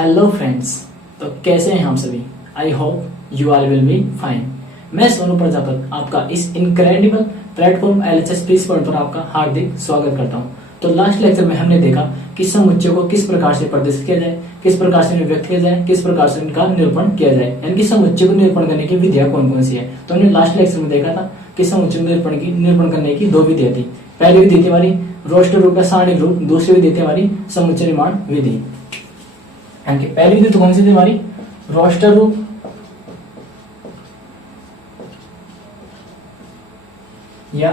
Hello friends. तो कैसे हैं हम सभी? I hope you all will be fine. मैं सोनू प्रजापत आपका इस incredible platform LHS please point पर आपका हार्दिक स्वागत करता हूं। तो लास्ट लेक्चर में हमने देखा कि समुच्चय को किस प्रकार से प्रदर्शित किया जाए, किस प्रकार से व्यक्त किया जाए, किस प्रकार से इनका निरूपण किया जाए, यानी कि समुच्चय को निरूपण करने की विधियां कौन कौन सी है। तो हमने लास्ट लेक्चर में देखा था कि समुच्चय निरूपण करने की दो विधियां थी। पहली विधि थी हमारी रोस्टर रूप या सारणिक रूप, दूसरी विधि थी हमारी समुच्चय निर्माण विधि। पहली विधि तो कौन सी थी हमारी? रोस्टर रूप या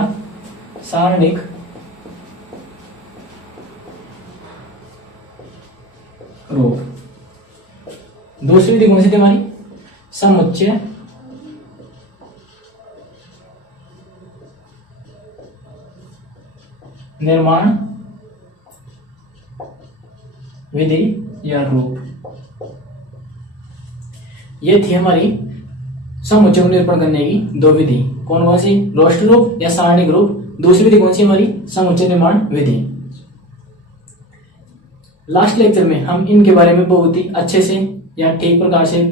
सारणिक रूप। दूसरी विधि कौन सी थी हमारी? समुच्चय निर्माण विधि या रूप। ये थी हमारी समुच्चय को निरूपण करने की दो विधि। कौन कौन सी? रोस्टर रूप या सारणिक रूप। दूसरी विधि कौन सी हमारी? समुच्चय निर्माण विधि। लास्ट लेक्चर में हम इनके बारे में बहुत ही अच्छे से या ठीक प्रकार से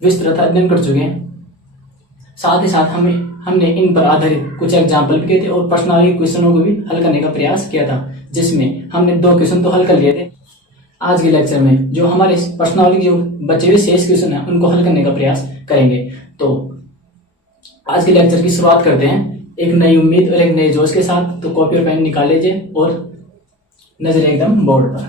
विस्तृत अध्ययन कर चुके हैं। साथ ही साथ हमने इन पर आधारित कुछ एग्जाम्पल भी किए थे और पर्सनैलिटी क्वेश्चनों को भी हल करने का प्रयास किया था, जिसमें हमने 2 क्वेश्चन तो हल कर लिए थे। आज के लेक्चर में जो हमारे पर्सनैलिटी जो बचे हुए शेष क्वेश्चन है उनको हल करने का प्रयास करेंगे। तो आज के लेक्चर की शुरुआत करते हैं एक नई उम्मीद और एक नए जोश के साथ। तो कॉपी और पेन निकाल लीजिए और नजर एकदम बोर्ड पर।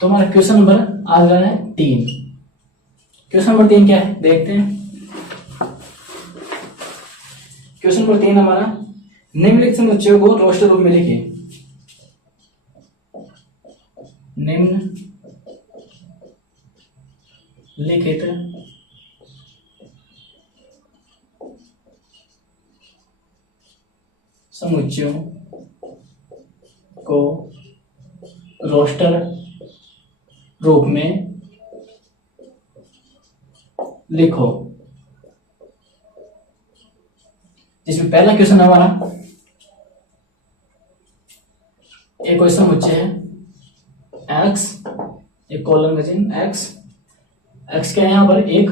तो हमारा क्वेश्चन नंबर आ रहा है 3। क्वेश्चन नंबर 3 क्या है देखते हैं। क्वेश्चन नंबर 3 हमारा, निम्नलिखित समुच्चयों को रोस्टर रूप में लिखिए। निम्नलिखित समुच्चयों को रोस्टर रूप में लिखो। जिसमें पहला क्वेश्चन हमारा, एक कोई समुच्चय है x, एक कॉलम में x क्या है यहां पर? एक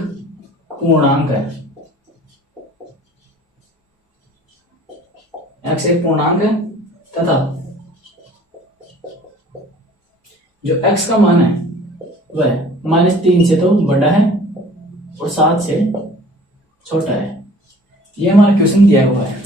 पूर्णांक है। x एक पूर्णांक है तथा जो x का मान है वह -3 से तो बड़ा है और 7 से छोटा है। ये हमारा क्वेश्चन दिया हुआ है।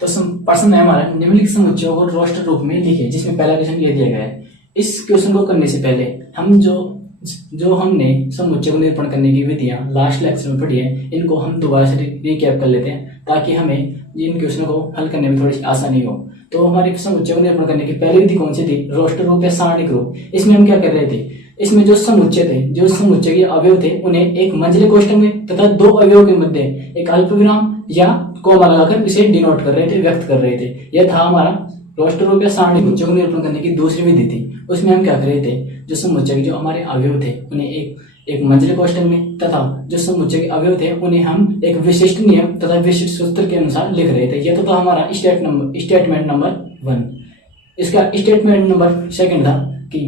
तो प्रश्न है हमारा, निम्नलिखित समुच्चयों को रोस्टर रूप में लिखे। जिसमें पहला क्वेश्चन ये दिया गया है। इस क्वेश्चन को करने से पहले हम जो हमने समुच्चय को निरूपण करने की विधियां लास्ट लेक्चर में पढ़ी है, इनको हम दोबारा से रिकैप कर लेते हैं ताकि हमें इन क्वेश्चनों को हल करने में थोड़ी आसानी हो। तो हमारे समुच्चय को निरूपण करने की पहली विधि कौन सी थी? रोस्टर रूप या सारणिक रूप। इसमें हम क्या कर रहे थे? इसमें जो समुच्चय थे, जो समुच्चय के अवयव थे, उन्हें एक मंझले कोष्ठक में तथा 2 अवयव के मध्य एक अल्पविराम या कोमा लगाकर इसे डिनोट कर रहे थे, व्यक्त कर रहे थे। यह था हमारा रोस्टर रूप या सारणिक रूप को निरूपण करने की दूसरी विधि थी। उसमें हम क्या कर रहे थे? जो समुच्चय के जो हमारे अवयव थे उन्हें एक मंझले कोष्ठक में तथा जो समुच्चय के अवयव थे उन्हें हम एक विशिष्ट नियम तथा विशिष्ट सूत्र के अनुसार लिख रहे थे। यह तो हमारा स्टेटमेंट नंबर 1। इसका स्टेटमेंट नंबर 2 था कि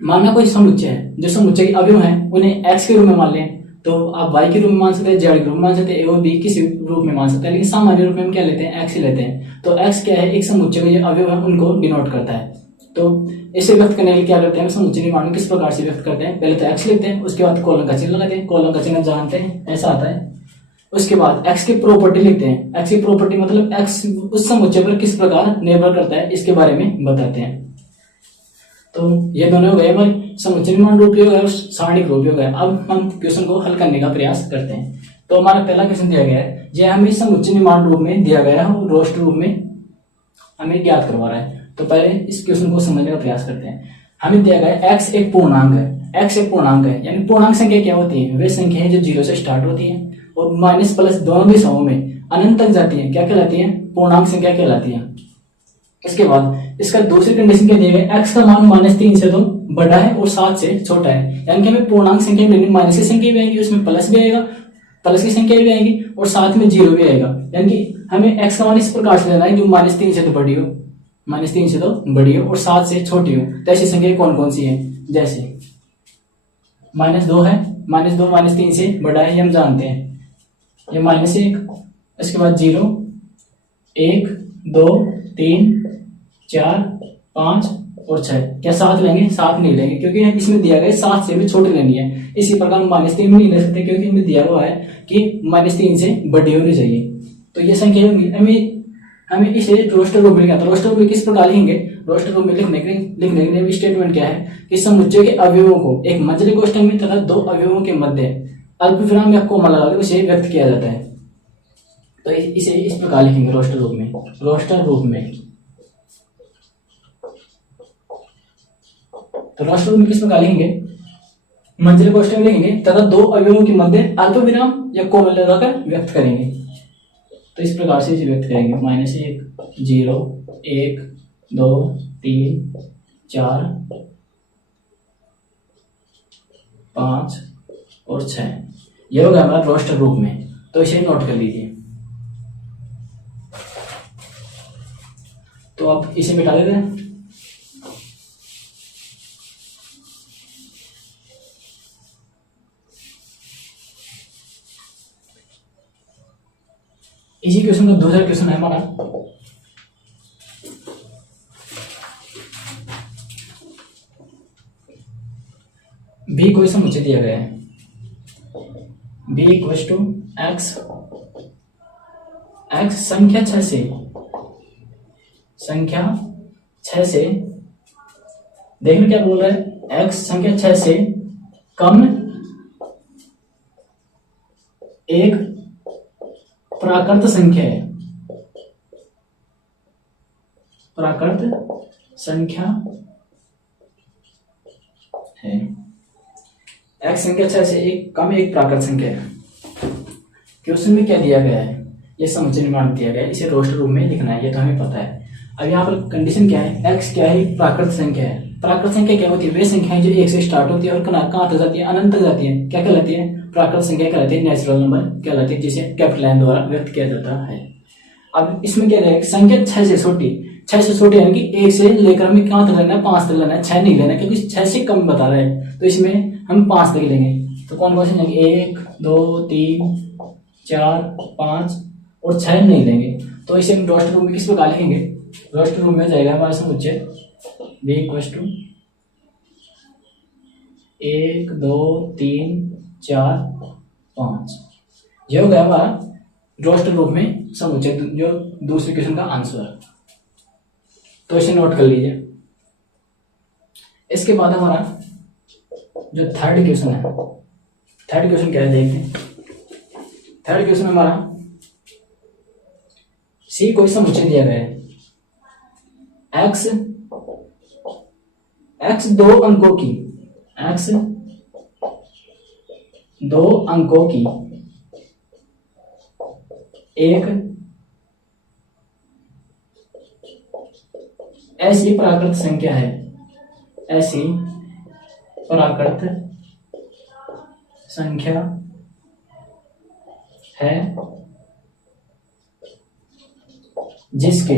मानना कोई समुच्चय है, जो समुच्चय के अवयव हैं उन्हें x के रूप में मान लें, तो आप y के रूप में मान सकते हैं, z के रूप में मान सकते हैं, और b किसी रूप में मान सकते हैं, लेकिन सामान्य रूप में हम क्या लेते हैं? x ही लेते हैं। तो x क्या है? एक समुच्चय के जो अवयव है उनको डिनोट करता है। तो इसे व्यक्त करने के लिए क्या करते हैं? समुच्चय निर्माण में किस प्रकार से व्यक्त करते हैं? पहले तो x लिखते हैं, उसके बाद कॉलम का चिन्ह लगाते हैं। कॉलम का चिन्ह जानते हैं, ऐसा आता है। उसके बाद x की प्रॉपर्टी लिखते हैं। x की प्रॉपर्टी मतलब x उस समुच्चय पर किस प्रकार निर्भर करता है, इसके बारे में बताते हैं। तो ये दोनों हो गए हमारे समुच्चय निर्माण रूप हो गया और सारणिक रूप हो गया। अब हम क्वेश्चन को हल करने का प्रयास करते हैं। तो हमारा पहला क्वेश्चन दिया गया है, यह हमें समुच्चय निर्माण रूप में दिया गया है और रोस्टर रूप में हमें ज्ञात करवा रहा है। तो पहले इस क्वेश्चन को समझने का प्रयास करते हैं। हमें दिया गया है x एक पूर्णांक है। x एक पूर्णांक है, यानी पूर्णांक संख्या क्या होती है? वे संख्या है जो 0 से स्टार्ट होती है और माइनस प्लस दोनों दिशाओं में अनंत तक जाती है। क्या कहलाती है? पूर्णांक संख्या कहलाती है। इसके बाद इसका दूसरी कंडीशन क्या दी गई? x का मान -3 से तो बड़ा है और 7 से छोटा है, यानी कि हमें पूर्णांक संख्या में माइनस की संख्या भी आएगी, उसमें प्लस भी आएगा प्लस की संख्या भी आएगी और साथ में जीरो भी आएगा, यानी कि हमें एक्स का मान इस प्रकार से लेना है जो -3 से तो बड़ी हो, -3 से तो बड़ी हो और 7 से छोटी हो। तो ऐसी संख्या कौन कौन सी है, जैसे -2 है, -2 -3 से बड़ा है, ये हम जानते हैं, ये -1, इसके बाद 0, 1, 2, 3, 4, 5 और 6। क्या 7 लेंगे, 7 नहीं लेंगे क्योंकि इसमें दिया गया 7 से भी छोटी लेनी है। इसी प्रकार -3 भी नहीं ले सकते क्योंकि हमें दिया हुआ है कि -3 से बड़ी होनी चाहिए। तो ये संख्या होगी, हमें इसे रोस्टर रूप में लिखा था। रोस्टर रूप में किस प्रकार लिखेंगे, रोस्टर रूप में लिखने के लिए स्टेटमेंट क्या है कि समुच्चय के अवयवों को एक मंझले कोष्ठक में तथा दो अवयवों के मध्य अल्पविराम या कोमा लगाकर उसे व्यक्त किया जाता है। तो इसे इस प्रकार लिखेंगे रोस्टर रूप में, रोस्टर रूप में। तो रोस्टर रूप में किस प्रकार लिखेंगे, मंझले कोष्ठक में लिखेंगे तथा दो अवयवों के मध्य अल्पविराम या कोमा लगाकर व्यक्त करेंगे। तो इस प्रकार से इसे व्यक्त करेंगे, -1, 0, 1, 2, 3, 4, 5 और 6। यह होगा हमारा रोस्टर रूप में। तो इसे नोट कर लीजिए। तो अब इसे मिटा देते हैं। इसी क्वेश्चन का दूसरा क्वेश्चन है हमारा, बी कोई समुच्चय दिया गया है, b equal to X, X संख्या 6 से देखिए क्या बोल रहा है, x संख्या 6 से कम एक प्राकृत संख्या है, प्राकृत संख्या है। x संख्या 6 से एक कम एक प्राकृत संख्या है। क्वेश्चन में क्या दिया गया है, ये समुच्चय निर्माण दिया गया है, इसे रोस्टर रूप में लिखना है, ये तो हमें पता है। अब यहाँ पर कंडीशन क्या है, x क्या है, प्राकृत संख्या है। प्राकृत संख्या क्या होती है, वे संख्याएं जो 1 से स्टार्ट होती है और कहाँ तक जाती है, अनंत तक जाती है, क्या कहलाती है, प्राकृत संख्या कहलाती है, नेचुरल नंबर कहलाती है, जिसे कैपिटल N द्वारा व्यक्त किया जाता है। अब इसमें क्या रहेगा, संख्या 6 से छोटी यानी कि 1 से लेकर हमें कहाँ तक लेना है, 5 तक लेना है, 6 नहीं लेना क्योंकि 6 से कम बता रहा है। तो इसमें हम 5 तक लेंगे। तो कौन कौन से लेंगे, 1, 2, 3, 4, 5 और 6 नहीं लेंगे। तो इसे हम रोस्टर रूप में किस प्रकार लिखेंगे, रोस्टर रूप में जाएगा हमारा समुच्चय b इक्वल टू 1, 2, 3, 4, 5। यह हो गया हमारा रोस्टर रूप में समुच्चय, जो दूसरे क्वेश्चन का आंसर है। तो इसे नोट कर लीजिए। इसके बाद हमारा जो थर्ड क्वेश्चन है, थर्ड क्वेश्चन क्या है देखते हैं। थर्ड क्वेश्चन हमारा सी कोई समुच्चय दिया गया है, x 2 अंकों की, x 2 अंकों की एक ऐसी प्राकृत संख्या है, ऐसी प्राकृत संख्या है जिसके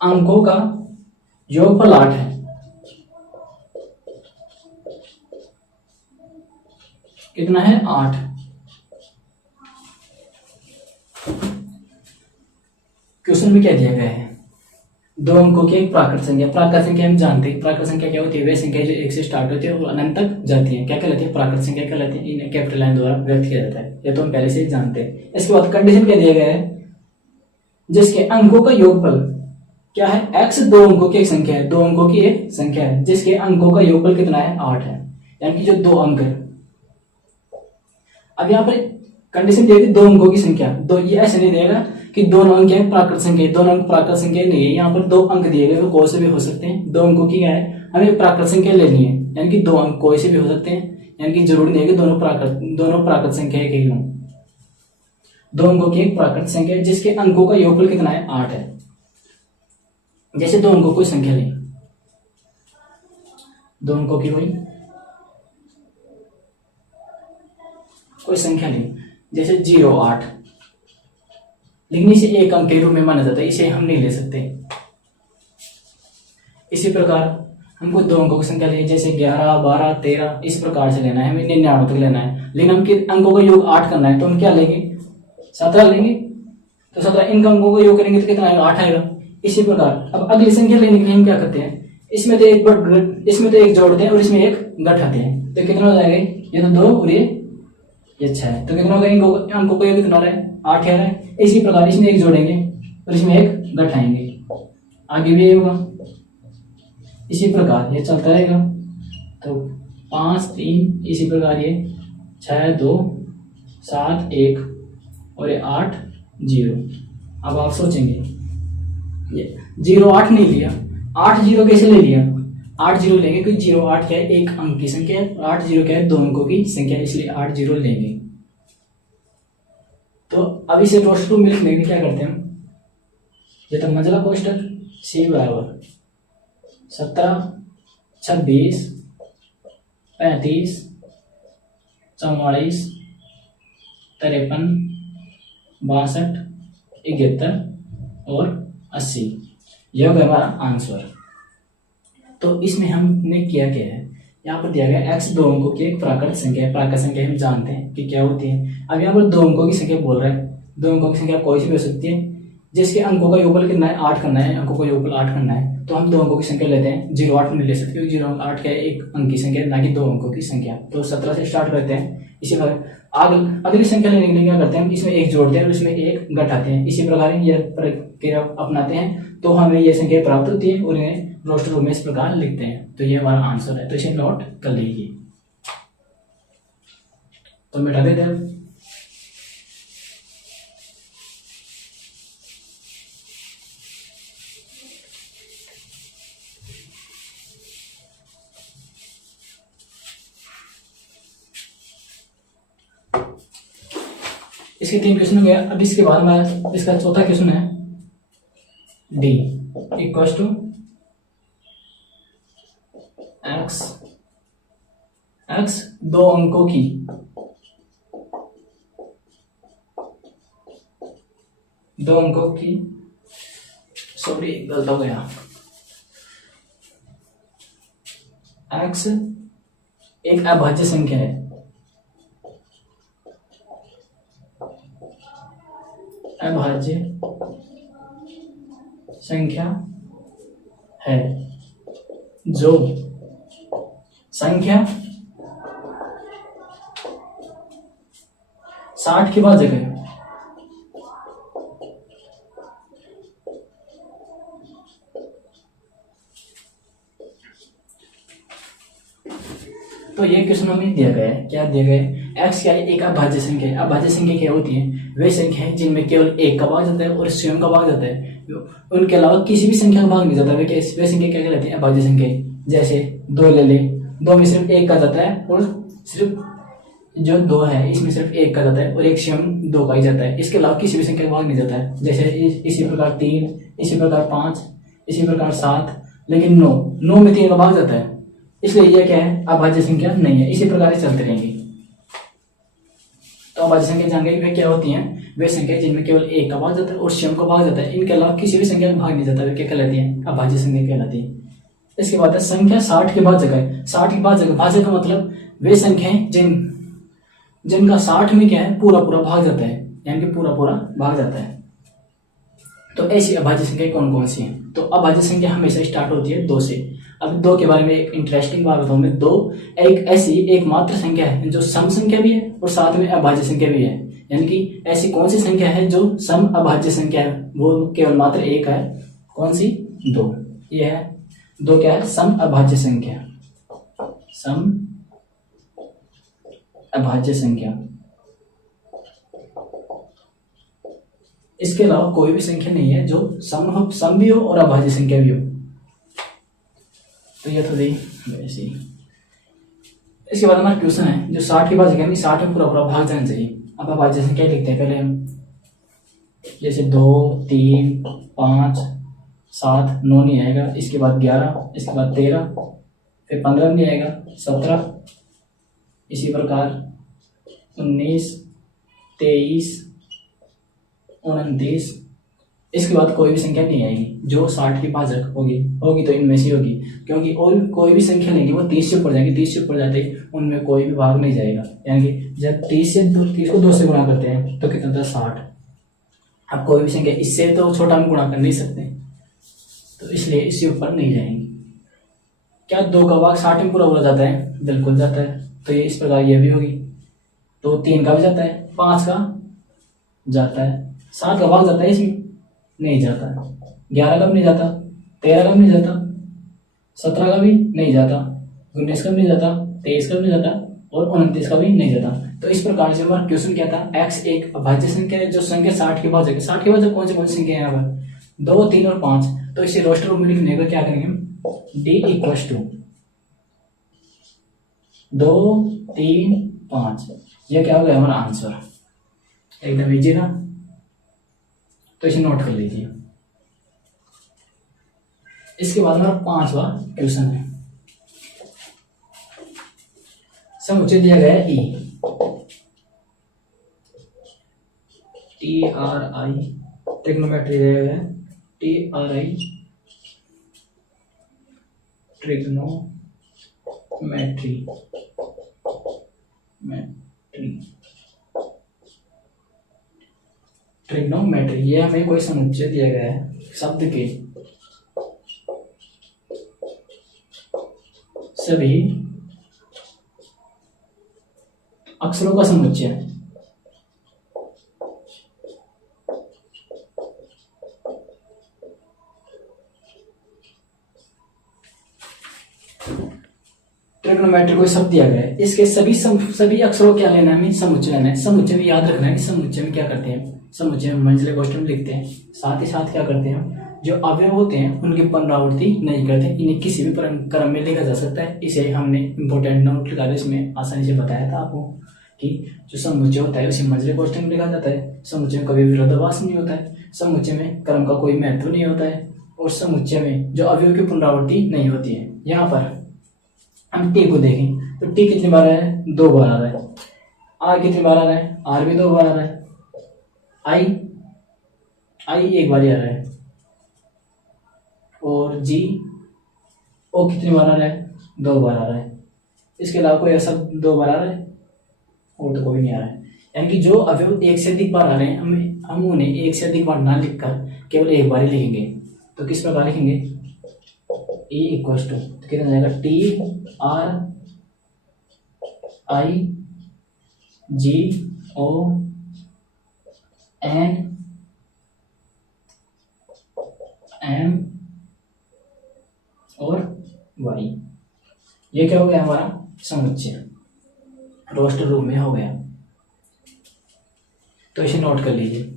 अंकों का योगफल 8 है। कितना है, 8। क्वेश्चन में क्या दिया गया है, 2 अंकों की एक प्राकृत संख्या। प्राकृत संख्या हम जानते हैं, प्राकृत संख्या क्या होती है, वे संख्या जो 1 से स्टार्ट होती है और अनंत तक जाती है, क्या कहलाती है, प्राकृत संख्या कहलाती है। इन्हें कैपिटल N द्वारा व्यक्त किया जाता है, ये तो हम पहले से ही जानते हैं। इसके बाद कंडीशन क्या दिया गया है, जिसके अंकों का योगफल क्या है, x 2 अंकों की एक संख्या है, 2 अंकों की एक संख्या है जिसके अंकों का योगफल कितना है, 8 है, यानी कि जो 2 अंक है। अब यहाँ पर कंडीशन दी 2 अंकों की संख्या, दो, ये ऐसे नहीं देगा कि दोनों अंक है प्राकृत संख्या, दोनों अंक प्राकृत संख्या नहीं है। यहाँ पर 2 अंक दिए गए, वो कोई से भी हो सकते हैं। 2 अंकों की क्या है, हमें प्राकृत संख्या लेनी है, यानी कि 2 अंक कोई से भी हो सकते हैं, यानी कि जरूरी नहीं है कि दोनों प्राकृत संख्या एक ही हों। 2 अंकों की एक प्राकृत संख्या जिसके अंकों का योगफल कितना है, 8 है। जैसे 2 अंकों की संख्या लें, 2 अंकों की कोई कोई संख्या लें, जैसे 08, लेकिन इसे एक अंक के रूप में माना जाता है, इसे हम नहीं ले सकते। इसी प्रकार हमको दो अंकों की संख्या लें, जैसे 11, 12, 13, इस प्रकार से लेना है, हमें 99 तक लेना है, लेकिन हम अंकों का योग 8 करना है, तो हम क्या लेंगे, 17 लेंगे। तो 17 इन अंकों का योग करेंगे तो कितना आएगा, 8 आएगा। इसी प्रकार अब अगली संख्या लेने के लिए हम क्या करते हैं, इसमें तो एक जोड़ते हैं और इसमें एक घटाते हैं, तो कितना हो जाएगा, ये तो 2 और ये 6 है, तो कितना होगा, अंकों का योग कितना हो रहा है, 8 है। इसी प्रकार इसमें एक जोड़ेंगे और इसमें एक घटाएंगे, आगे भी ये होगा। इसी प्रकार ये चलता रहेगा, तो 5, 3, इसी प्रकार ये 6, 2, 7, 1 और ये 8, 0। अब आप सोचेंगे ये 0, 8 नहीं लिया, 8, 0 कैसे ले लिया, 8, 0 लेंगे क्योंकि 0, 8 क्या है, एक अंक की संख्या है, 8, 0 क्या है, दो अंकों की संख्या है, इसलिए 8, 0 लेंगे। तो अब इसे रोस्टर रूप में लिखने के लिए क्या करते हैं हम, ये तो मंझला कोष्ठक C बराबर 17, 26, 35, 44, 53, 62, 71 और 80, यह होगा हमारा आंसर। तो इसमें हमने किया क्या है, यहाँ पर दिया गया x दो अंकों की एक प्राकृत संख्या है, प्राकृत संख्या हम जानते हैं कि क्या होती है। अब यहाँ पर दो अंकों की संख्या बोल रहा है, दो अंकों की संख्या कोई सी भी हो सकती है, जिसके अंकों का योगफल कितना है, 8 करना है, अंकों का योगफल 8 करना है, तो हम दो अंकों की संख्या लेते हैं। 0, 8 नहीं ले सकते क्योंकि 0, 8 क्या है, एक अंक की संख्या, ना कि दो अंकों की संख्या। तो 17 से स्टार्ट करते हैं। इसी प्रकार अगली संख्या लेने के लिए क्या करते हैं, इसमें एक जोड़ते हैं और इसमें एक घटाते हैं। इसी प्रकार यह प्रक्रिया अपनाते हैं तो हमें यह संख्या प्राप्त होती है और इन्हें रोस्टर रूप में इस प्रकार लिखते हैं। तो ये हमारा आंसर है, तो इसे नोट कर लीजिए। तो मिटा देते हैं। इसके 3 क्वेश्चन हो गया। अब इसके बाद हमारा इसका चौथा क्वेश्चन है, D इक्वल टू x दो अंकों की सॉरी गलत हो गया, x एक अभाज्य संख्या है, अभाज्य संख्या है जो संख्या 60 के भाजक है। तो ये क्वेश्चन हमें दिया गया है, क्या दिया गया है, x क्या है, एक अभाज्य संख्या है। अभाज्य संख्या क्या होती है, वे संख्या है जिनमें केवल एक का भाग जाता है और स्वयं का भाग जाता है, उनके अलावा किसी भी संख्या का भाग नहीं जाता। वे संख्या क्या कहलाती है, अभाज्य संख्या। जैसे 2 ले ले, 2 में सिर्फ एक का जाता है और सिर्फ जो 2 है इसमें सिर्फ एक का जाता है और एक स्वयं 2 का ही जाता है, इसके अलावा किसी भी संख्या का भाग नहीं जाता है। जैसे इसी प्रकार 3, इसी प्रकार 5, इसी प्रकार 7, लेकिन 9 में 3 का भाग जाता है, इसलिए यह क्या है, अभाज्य संख्या नहीं है। इसी प्रकार से चलते रहेंगे। तो अभाज्य संख्या जान गए वे क्या होती हैं, वे संख्या जिनमें केवल एक का भाग जाता है और स्वयं का भाग जाता है, इनके अलावा किसी भी संख्या का भाग नहीं जाता, वे क्या कहलाती है, अभाज्य संख्या कहलाती है। इसके बाद है संख्या 60 के भाजक है। 60 के भाजक, भाजक का मतलब वे संख्याएं जिनका 60 में क्या है, पूरा भाग जाता है, यानी कि पूरा भाग जाता है। तो ऐसी अभाज्य संख्या कौन कौन सी हैं, तो अभाज्य संख्या हमेशा स्टार्ट होती है 2 से। अब 2 के बारे में एक इंटरेस्टिंग बात बताऊं मैं। 2 एक ऐसी एकमात्र संख्या है जो सम संख्या भी है और साथ में अभाज्य संख्या भी है, यानी कि ऐसी कौन सी संख्या है जो सम अभाज्य संख्या है, वो केवल मात्र एक है, कौन सी, 2। ये है 2 क्या है, सम अभाज्य संख्या, सम अभाज्य संख्या। इसके अलावा कोई भी संख्या नहीं है जो सम भी हो और अभाज्य संख्या भी हो। तो ये थोड़ी वैसी। इसके बाद हमारा क्वेश्चन है जो 60 के भाजक है, 60 में पूरा भाग जाना चाहिए। अब अभाज्य संख्या लिखते हैं पहले हम, जैसे 2, 3, 5, 7, 9 नहीं आएगा, इसके बाद 11, इसके बाद 13, फिर 15 नहीं आएगा, 17, इसी प्रकार 19, 23, 29। इसके बाद कोई भी संख्या नहीं आएगी जो 60 की भाजक होगी तो इनमें से होगी, क्योंकि और कोई भी संख्या लेंगे वो 30 से ऊपर जाएंगे। 30 से ऊपर जाते ही उनमें कोई भी भाग नहीं जाएगा। यानी कि जब 30 को 2 से गुणा करते हैं तो कितना होता है 60। अब कोई भी संख्या इससे तो छोटा हम गुणा कर नहीं सकते, तो इसलिए इससे ऊपर नहीं जाएंगे। क्या 2 का भाग 60 में पूरा बोला जाता है? बिल्कुल जाता है। तो ये इस प्रकार ये भी होगी। तो 3 का भी जाता है, 5 का जाता है, 7 का भाग जाता है इसमें नहीं जाता, 11 का भी नहीं जाता, 13 का भी नहीं जाता, 17 का भी नहीं जाता, 19 का भी नहीं जाता, 23 का भी नहीं जाता और 29 का भी नहीं जाता। तो इस प्रकार से हमारा क्वेश्चन क्या था, x एक अभाज्य संख्या है जो संख्या 60 के भाजक है। 60 के भाजक कौन सी संख्या है यहाँ पर? 2, 3 और 5। तो इसे रोस्टर रूप में लिखने का क्या करेंगे हम? d equals to 2, 3, 5। यह क्या हो गया हमारा आंसर? एकदम इजी ना? तो इसे नोट कर लीजिए। इसके बाद हमारा 5वां क्वेश्चन है। समुच्चय दिया गया है ई, TRI, ट्रिग्नोमेट्री दिया गया है TRI, ट्रिग्नोमेट्री ट्रिग्नोमेट्री। ये हमें कोई समुच्चय दिया गया है शब्द के सभी अक्षरों का समुच्चय। ट्रिग्नोमेट्री को शब्द दिया गया है, इसके सभी अक्षरों क्या लेना है हमें? समुच्चय लेना है। समुच्चय में याद रखना है कि समुच्चय में क्या करते हैं? समुच्चय में मंझले गोष्ठ में लिखते हैं, साथ ही साथ क्या करते हैं? जो अवयव होते हैं उनकी पुनरावृत्ति नहीं करते, इन्हें किसी भी क्रम में लिखा जा सकता है। इसे हमने इंपोर्टेंट नोट लगा इसमें आसानी से बताया था आपको कि जो समुच्चय होता है उसे मंझले गोष्ठ में लिखा जाता है। समुच्चय में कभी विरोधाभास नहीं होता है, समुच्चय में क्रम का कोई महत्व नहीं होता है और समुच्चय में जो अवयव की पुनरावृत्ति नहीं होती है। यहाँ पर हम टी को देखें तो टी कितनी बार है? 2 बार आ रहा है। आर कितनी बार आ रहा है? आर भी 2 बार आ रहा है। आई 1 बार ही आ रहा है। और जी ओ कितनी बार आ रहा है? 2 बार आ रहा है। इसके अलावा कोई ऐसा 2 बार आ रहा है? और तो कोई नहीं आ रहा है। यानी कि जो अवयव 1 से अधिक बार आ रहे हैं हम उन्हें 1 से अधिक बार ना लिखकर केवल 1 बार ही लिखेंगे। तो किस प्रकार लिखेंगे? E इक्वल्स टू कितना जाएगा? TRIGON और Y। ये क्या हो गया हमारा समुच्चय, रोस्टर रूप में हो गया। तो इसे नोट कर लीजिए।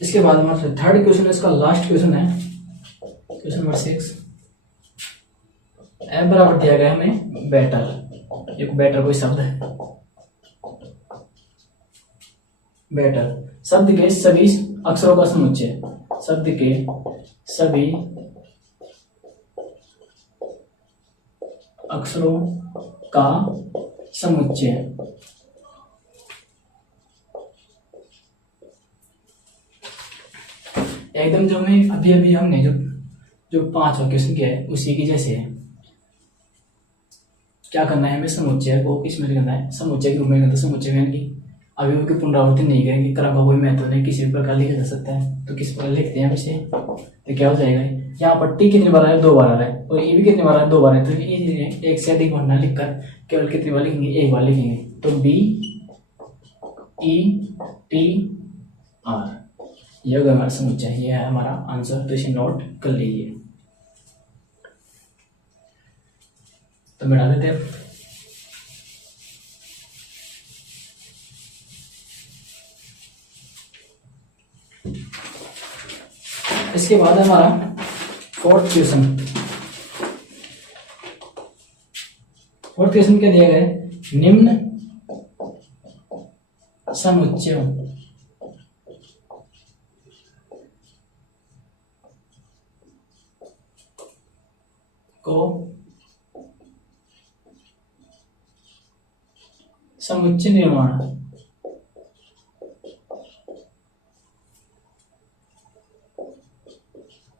इसके बाद हमारा थर्ड क्वेश्चन है, इसका लास्ट क्वेश्चन है, क्वेश्चन नंबर 6। एफ बराबर दिया गया हमें बेटर। एक बेटर कोई शब्द है। बेटर शब्द के सभी अक्षरों का समुच्चय। शब्द के सभी अक्षरों का समुच्चय। एकदम जो हमें अभी हमने जो 5वां क्वेश्चन किया है उसी की जैसे है। क्या करना है हमें? समुच्चय को किसमें लिखना है? समुच्चय के रूप में लिखना है। समुच्चय में यानी अवयव की पुनरावृत्ति नहीं करेंगे, क्रम का कोई महत्व नहीं, किसी भी प्रकार लिखा जा सकता है। तो किस प्रकार लिखते हैं हम इसे? तो क्या हो जाएगा? यहाँ पर टी कितनी बार आ रहा है? 2 बार आ रहा है। और ये भी कितनी बार आ रहा है? 2 बार है। तो ये 1 से अधिक बार ना लिखकर केवल कितनी बार लिखेंगे? 1 बार लिखेंगे। तो BETR यह होगा हमारा समुच्चय। ये है हमारा आंसर। तो इसे नोट कर लीजिए। तो मिटा देते हैं। इसके बाद हमारा 4th क्वेश्चन। फोर्थ क्वेश्चन क्या दिया गया है, निम्न समुच्चयों को समुच्चय निर्माण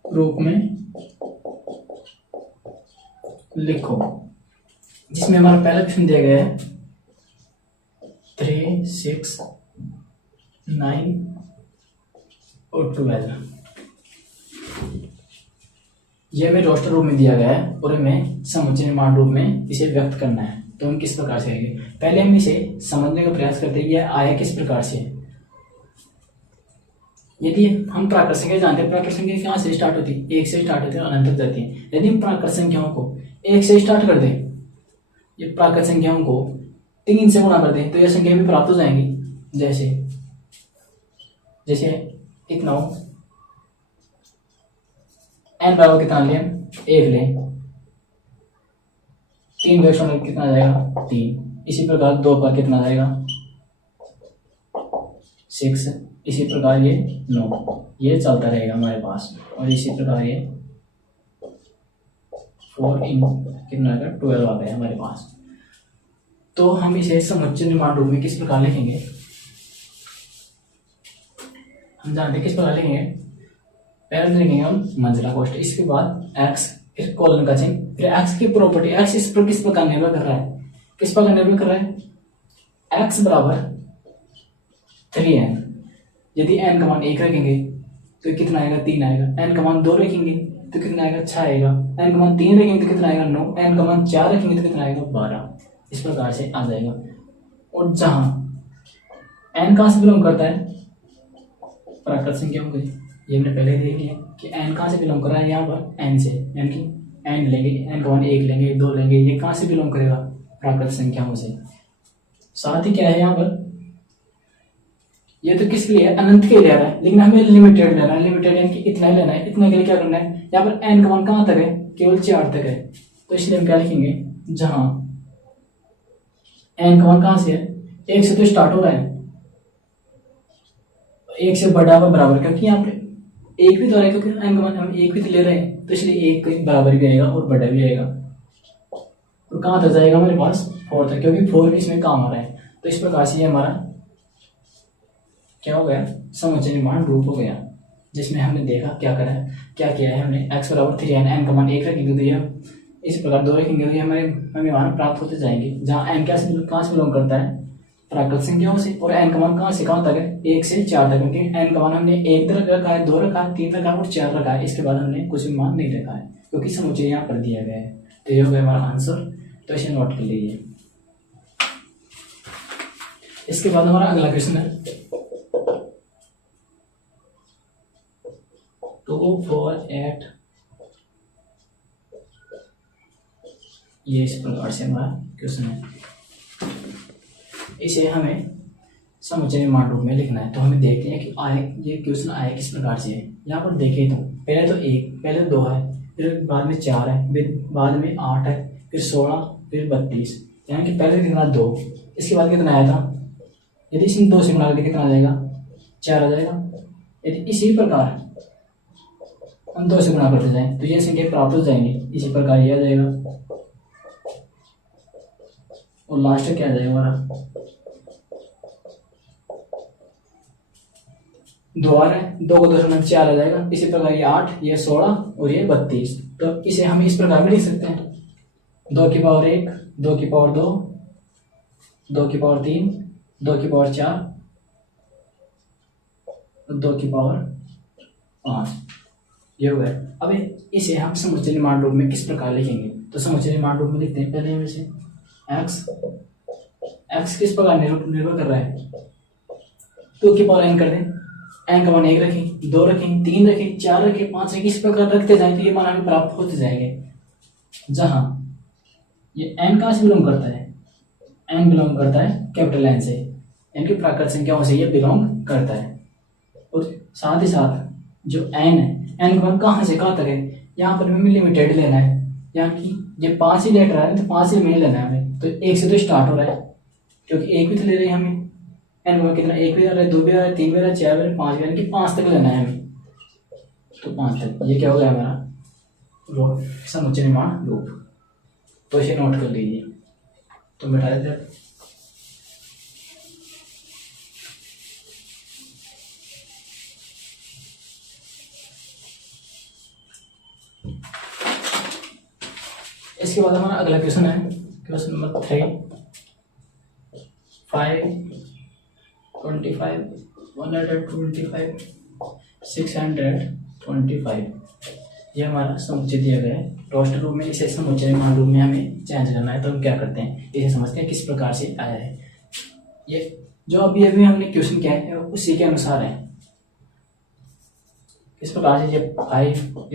रूप में लिखो, जिसमें हमारा पहला क्वेश्चन दिया गया है 3, 6, 9 और 12। यह हमें रोस्टर रूप में दिया गया है और हमें समुच्चय निर्माण रूप में इसे व्यक्त करना है। तो हम किस प्रकार से करेंगे, पहले हम इसे समझने का प्रयास करते हैं यह आया किस प्रकार से। यदि हम प्राकृत संख्या जानते हैं, प्राकृत संख्या कहाँ से स्टार्ट होती है, 1 से स्टार्ट होती है और अनंत तक जाती है। यदि हम प्राकृत संख्याओं को 1 से स्टार्ट कर दें, ये प्राकृत संख्याओं को 3 से गुणा कर दें तो यह संख्या भी प्राप्त हो जाएंगी। जैसे जैसे कितना हो, n बराबर कितना लें, 1 लें, 3 वैक्शन कितना आ जाएगा 3। इसी प्रकार 2 पर कितना आ जाएगा 6। इसी प्रकार ये 9, ये चलता रहेगा हमारे पास। और इसी प्रकार ये 4 इन कितना आएगा 12 आ गया हमारे पास। तो हम इसे समुच्चय निर्माण रूप में किस प्रकार लिखेंगे, हम जानते हैं किस प्रकार लिखेंगे। पहले लिखेंगे हम मंजिला कोष्ठक, इसके बाद x, फिर कोलन का चिन्ह, फिर x की प्रॉपर्टी। x इस पर किस प्रकार निर्भर कर रहा है, किस प्रकार निर्भर कर रहा है, x बराबर 3n। यदि n का मान 1 रखेंगे तो कितना आएगा 3 आएगा, n का मान 2 रखेंगे तो कितना आएगा 6 आएगा, n का मान 3 रखेंगे तो कितना आएगा 9, n का मान 4 रखेंगे तो कितना आएगा 12। इस प्रकार से आ जाएगा। और जहां n कहां से बिलोंग करता है, प्राकृत संख्याओं को, ये हमने पहले देख लिया कि n कहां से बिलोंग कर रहा है, यहाँ पर n से, यानी कि n लेंगे, n का मान 1 लेंगे, 2 लेंगे, ये कहां से बिलोंग करेगा, प्राकृत संख्याओं से। साथ ही क्या है यहाँ पर, ये तो किसके लिए, अनंत के लिए ले रहा है, लेकिन हमें लिमिटेड लेना है। लिमिटेड यानी कि इतना ही लेना है। इतना के लिए क्या करना है, यहाँ पर n का मान कहां तक है, केवल 4 तक है। तो इसलिए हम क्या लिखेंगे, जहां n का मान कहां से है, 1 से तो स्टार्ट हो रहा है, 1 से बड़ा व बराबर, क्योंकि यहाँ पे 1 भी तो आ रहा है, क्योंकि n का मान हम 1 भी तो ले रहे हैं, तो इसलिए 1 के बराबर भी आएगा और बड़ा भी आएगा। तो कहां तक जाएगा हमारे पास 4 तक, क्योंकि 4 भी इसमें काम आ रहा है। तो इस प्रकार से ये हमारा क्या हो गया, समुच्चय निर्माण रूप हो गया, जिसमें हमने देखा क्या करा है, क्या किया है हमने, x बराबर 3n, n का मान 1 रखेंगे तो यह इस प्रकार 2 रखेंगे तो ये हमें मान प्राप्त होते जाएंगे। जहाँ n कहाँ से बिलोंग करता है, प्राकृत संख्याओं से, और n का मान कहाँ से कहाँ तक है, 1 से 4 तक, क्योंकि n का मान हमने 1 रखा है, 2 रखा है, 3 रखा है और 4 रखा है। इसके बाद हमने कुछ भी मान नहीं रखा है, क्योंकि समुच्चय यहाँ पर दिया गया है। तो ये हो गया हमारा आंसर, तो इसे नोट कर लीजिए। इसके बाद हमारा अगला क्वेश्चन है 2, 4, 8। ये इस प्रकार से हमारा क्वेश्चन है, इसे हमें समुच्चय निर्माण रूप में लिखना है। तो हमें देखते हैं कि आए ये क्वेश्चन आया किस प्रकार से है। यहाँ पर देखें तो पहले तो 1, पहले 2 है, फिर बाद में 4 है, फिर बाद में 8 है, फिर 16, फिर 32, यानी कि पहले कितना 2, इसके बाद कितना आया था, यदि इसमें 2 से गुणा करके कितना आ जाएगा 4 आ जाएगा। यदि इसी प्रकार हम 2 से गुणा करते जाएं तो ये संख्या प्राप्त हो जाएंगी। इसी प्रकार ये आ जाएगा और लास्ट क्या आ जाएगा हमारा 2 आ रहा है, 2 को 2 से 4 आ जाएगा। इसी प्रकार ये 8, ये 16 और ये 32। तो इसे हम इस प्रकार में लिख सकते हैं 2 की पावर 1, 2 की पावर 2, 2 की पावर 3, 2 की पावर 4 और 2 की पावर 5। ये हो गया। अब इसे हम समुच्चय निर्माण रूप में किस प्रकार लिखेंगे, तो समुच्चय निर्माण रूप में लिखते हैं। पहले हम इसे x किस प्रकार निर्भर कर रहा है, 2 की पावर n कर दें, n का मान 1 रखें, 2 रखें, 3 रखें, 4 रखें, 5 रखें, इस प्रकार रखते जाएं तो ये मान हमें प्राप्त होते जाएंगे। जहां ये n कहां से बिलोंग करता है, n बिलोंग करता है कैपिटल N से, यानी कि प्राकृत संख्याओं से ये बिलोंग करता है। और साथ ही साथ जो n है, n का मान कहां से कहां तक है, यहाँ पर हमें लिमिटेड लेना है, यहाँ की ये 5 ही लेटर है तो 5 ही में लेना है हमें, तो 1 से तो स्टार्ट हो रहा है क्योंकि 1 भी तो ले रहे हैं हमें, एन का कितना 1 भी आ रहा है, 2 भी आ रहा है, 3 भी आ रहा है, 4 भी आ रहा है, 5 भी आ रहा है, कि 5 तक लेना है हमें, तो 5 तक। ये क्या हो गया हमारा समुच्चय निर्माण रूप। तो इसे नोट कर लीजिए, तो बैठा देते हैं। इसके बाद हमारा अगला क्वेश्चन है, क्वेश्चन नंबर 3, 5, 25, 125, 625। ये हमारा समुच्चय दिया गया है रोस्टर रूप में। इसे समुच्चय निर्माण रूप में हमें चेंज करना है, तो हम क्या करते हैं, इसे समझते हैं किस प्रकार से आया है। ये जो अभी अभी हमने क्वेश्चन किया है उसी के अनुसार है। इस प्रकार से ये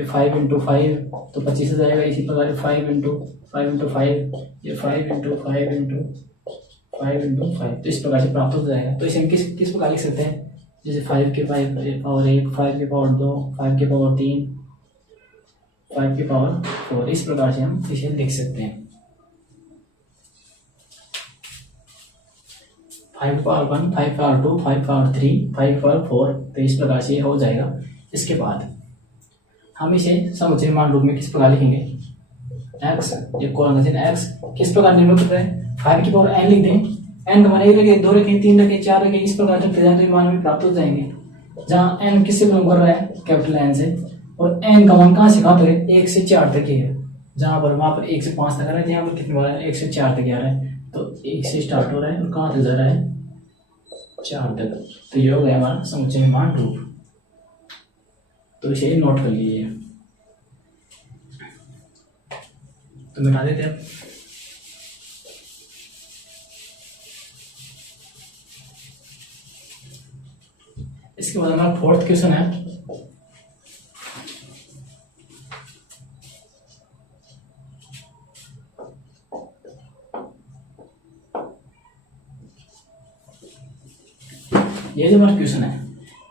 5 इंटू 5 तो 25 हो जाएगा। इसी प्रकार 5 इंटू 5 ये 5 इंटू 5 इंटू 5 इंटू 5, तो इस प्रकार से प्राप्त हो जाएगा। तो इसे हम किस प्रकार लिख सकते हैं, जैसे 5 के पावर 1, 5 के पावर 2, 5 के पावर 3, 5 के पावर 4, इस प्रकार से हम इसे लिख सकते हैं। 5 पावर 1, 5 पावर 2, 5 पावर 3, 5 पावर 4, तो इस प्रकार से हो जाएगा। इसके बाद हम इसे समुच्चय निर्माण रूप में किस प्रकार लिखेंगे, x, ये कॉलम x किस प्रकार निर्मित करते हैं, 5 की पावर n लिख दें। n का मान 1 रखें, 2 रखें, 3 रखें, 4 रखें, इस प्रकार रखते जाएं तो ये मान भी प्राप्त हो जाएंगे। जहाँ n किससे बिलोंग कर रहा है, कैपिटल N से, और n का मान कहाँ से कहाँ तक है, 1 से 4 तक ही है। जहाँ पर वहाँ पर 1 से 5 तक आ रहा है, यहाँ पर कितने बार है, 1 से 4 तक आ रहा है। तो 1 से स्टार्ट हो रहा है और कहाँ तक जा रहा है, 4 तक। तो ये हो गया हमारा समुच्चय निर्माण रूप। तो इसे नोट कर लीजिए, तो मिटा देते हैं। इसके बाद हमारा 4th क्वेश्चन है, ये जो हमारा क्वेश्चन है,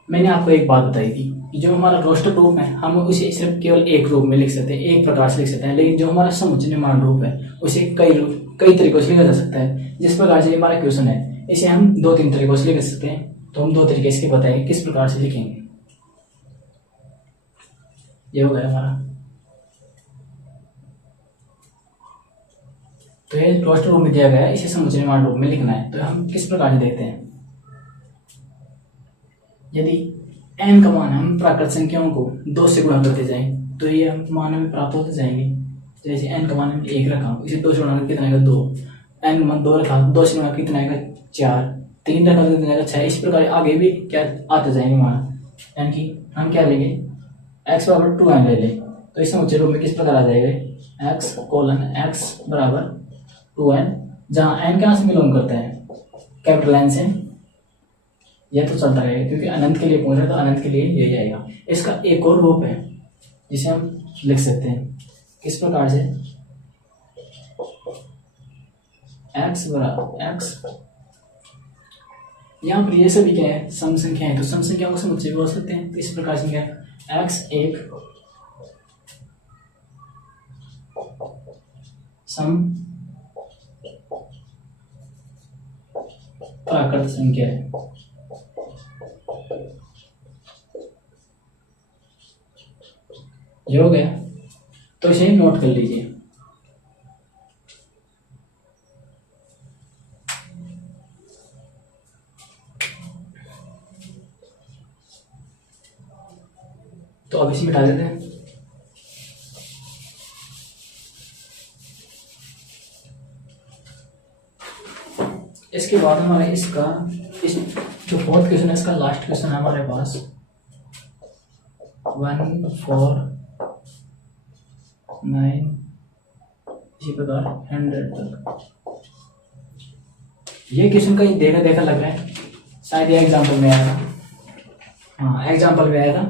मैंने आपको एक बात बताई थी कि जो हमारा रोस्टर रूप है हम उसे सिर्फ केवल एक रूप में लिख सकते हैं, एक प्रकार से लिख सकते हैं। लेकिन जो हमारा समुच्चय निर्माण रूप है उसे कई तरीकों से लिखा जा सकता है। जिस प्रकार से हमारा क्वेश्चन है इसे हम 2-3 तरीकों से लिख सकते हैं। तो हम 2 तरीके इसके बताएंगे किस प्रकार से लिखेंगे। ये हो गया हमारा, तो ये रोस्टर रूप में दिया गया है, इसे समुच्चय निर्माण रूप में लिखना है। तो हम किस प्रकार से देखते हैं, यदि n का मान हम प्राकृत संख्याओं को 2 से गुणा करते जाएं तो ये हम मान हमें प्राप्त होते जाएंगे। जैसे n का मान हम 1 रखा, इसे 2 से गुणा कितना आएगा 2, n का मान 2 रखा, 2 से गुणा कितना आएगा 4, 3 रखा तो कितना आएगा 6। इस प्रकार आगे भी क्या आते जाएंगे मान, यानी कि हम क्या लेंगे, x बराबर 2n ले लें। तो इस समुच्चय रूप में किस प्रकार आ जाएगा, x बराबर 2n, जहाँ n कहाँ से बिलोंग करता है, कैपिटल N से। यह तो चलता रहेगा क्योंकि अनंत के लिए पहुंच रहा है, तो अनंत के लिए यही आएगा। इसका एक और रूप है जिसे हम लिख सकते हैं किस प्रकार से, x बराबर x, यहाँ पर ये सभी क्या है, सम संख्या है, तो सम संख्याओं को समुच्चय भी बोल सकते हैं। तो इस प्रकार से क्या है, x एक सम प्राकृत संख्या है। ये हो गया, तो इसे नोट कर लीजिए। तो अब इसे मिटा देते हैं। इसके बाद हमारे इस जो 4th क्वेश्चन है, इसका लास्ट क्वेश्चन है हमारे पास 1, 4, 9, इसी प्रकार 100 तक। ये क्वेश्चन का देखा देखा लग रहा है, शायद ये एग्जाम्पल में आया था। हाँ, एग्जाम्पल में आया था,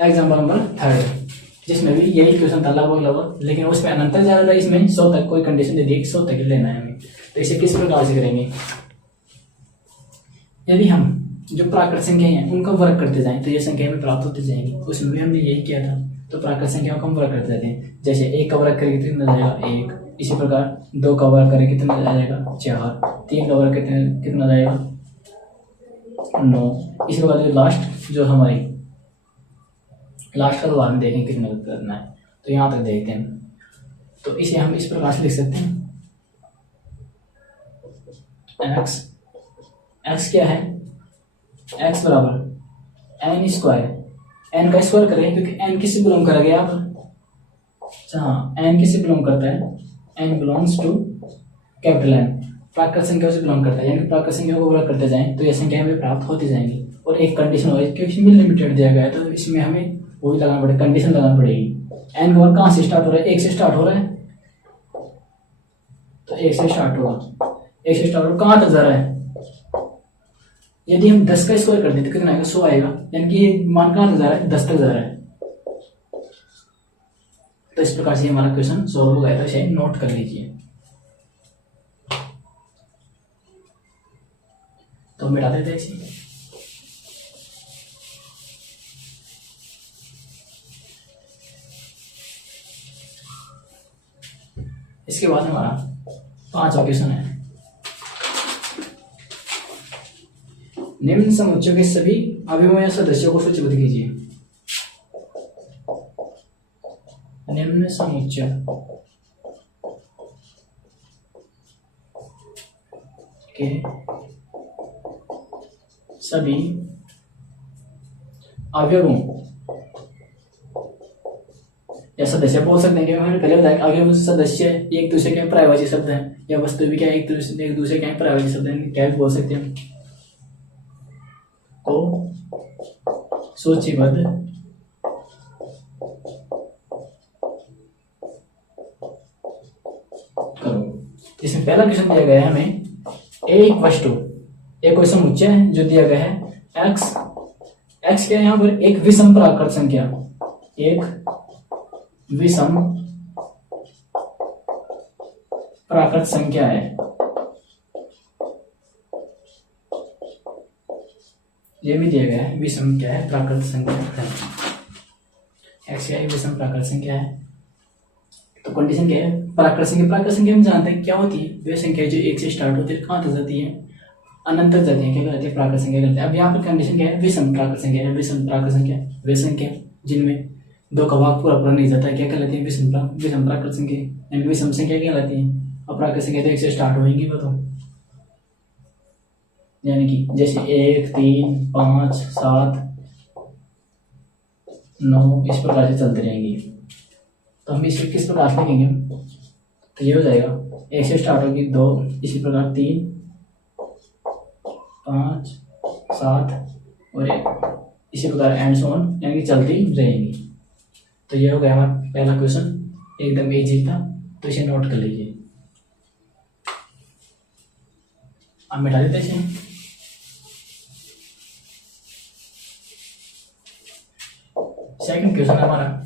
एग्जाम्पल नंबर 3, जिसमें भी यही क्वेश्चन था लगभग, लेकिन उसमें अनंतर जा रहा था। इसमें 100 तक कोई कंडीशन दे दी, 100 तक लेना है हमें। तो इसे किस प्रकार से करेंगे, यदि हम जो प्राकृत संख्या हैं उनका वर्ग करते जाएं तो ये संख्या में प्राप्त होती जाएंगी। उसमें भी हमने यही किया था। तो प्राकृत संख्याओं को हम वर्ग करते जाते हैं। जैसे 1 का वर्ग करेंगे कितना आ जाएगा 1, इसी प्रकार 2 का वर्ग करेंगे कितना आ जाएगा 4, 3 का वर्ग कितना आ जाएगा 9, इसी प्रकार जो लास्ट जो हमारी लास्ट का उदाहरण देखें कितना करना है। तो यहाँ तक देखते हैं, तो इसे हम इस प्रकार से लिख सकते हैं x क्या है, x बराबर n स्क्वायर, n का स्क्वायर करें क्योंकि n किससे बिलोंग करेगा यहाँ पर, हाँ n किससे बिलोंग करता है, n belongs to capital N, प्राकृत संख्याओं से बिलोंग करता है। यानी प्राकृत संख्याओं को वर्ग करते जाएं तो ये संख्या हमें प्राप्त होती जाएंगी। और एक कंडीशन हो क्योंकि इसमें लिमिटेड दिया गया है तो इसमें हमें वो भी लगाना पड़ेगा, कंडीशन लगानी पड़ेगी। n का वर्ग कहाँ से स्टार्ट हो रहा है, 1 से स्टार्ट हो रहा है, तो 1 से स्टार्ट होगा, 1 से स्टार्ट हो कहाँ तक जा रहा है, यदि हम 10 का स्क्वायर कर देते तो कितना आएगा 100 आएगा, यानी कि ये मान कहाँ तक जा रहा है 10 तक जा रहा है। तो इस प्रकार से हमारा क्वेश्चन सॉल्व हो गया, तो इसे नोट कर लीजिए। तो मिटा देते हैं इसे। इसके बाद हमारा 5वां क्वेश्चन है, निम्न समुच्चयों के सभी अवयवों या सदस्यों को सूचीबद्ध कीजिए। निम्न समुच्चय के सभी अवयवों या सदस्य बोल सकते हैं, क्योंकि मैंने पहले बताया कि अवयव सदस्य एक दूसरे के पर्यायवाची शब्द हैं, या वस्तु भी क्या एक दूसरे के पर्यायवाची शब्द हैं, क्या भी बोल सकते हैं, को सूचीबद्ध करो। इसमें पहला क्वेश्चन दिया गया है हमें एक वस्तु, एक कोई समुच्चय है जो दिया गया है x, x क्या है यहाँ पर एक विषम प्राकृत संख्या, एक विषम प्राकृत संख्या है, ये भी दिया गया है विषम क्या है प्राकृत संख्या है, x क्या है विषम प्राकृत संख्या है। तो कंडीशन क्या है, प्राकृत संख्या हम जानते हैं क्या होती है, वे संख्या जो 1 से स्टार्ट होती है कहाँ तक जाती है अनंत तक जाती है, क्या कहते हैं प्राकृत संख्या कहते हैं। अब यहाँ पर कंडीशन क्या है विषम प्राकृत संख्या है, विषम प्राकृत संख्या वे संख्या जिनमें 2 का भाग पूरा नहीं जाता है क्या कहलाती है विषम प्राकृत संख्या, यानी विषम संख्या कहलाती है। और प्राकृत संख्या तो 1 से स्टार्ट होगी बताओ, यानी कि जैसे 1, 3, 5, 7, 9 इस प्रकार से चलते रहेंगी। तो हम इसे किस प्रकार से लिखेंगे, तो ये हो जाएगा 1 से स्टार्ट होगी 2, इसी प्रकार 3, 5, 7 और 1, इसी प्रकार एंड सो ऑन, यानी कि चलती रहेंगी। तो ये हो गया हमारा पहला क्वेश्चन, एकदम इजी था, तो इसे नोट कर लीजिए। अब मिटा देते हैं। सेकंड क्वेश्चन है हमारा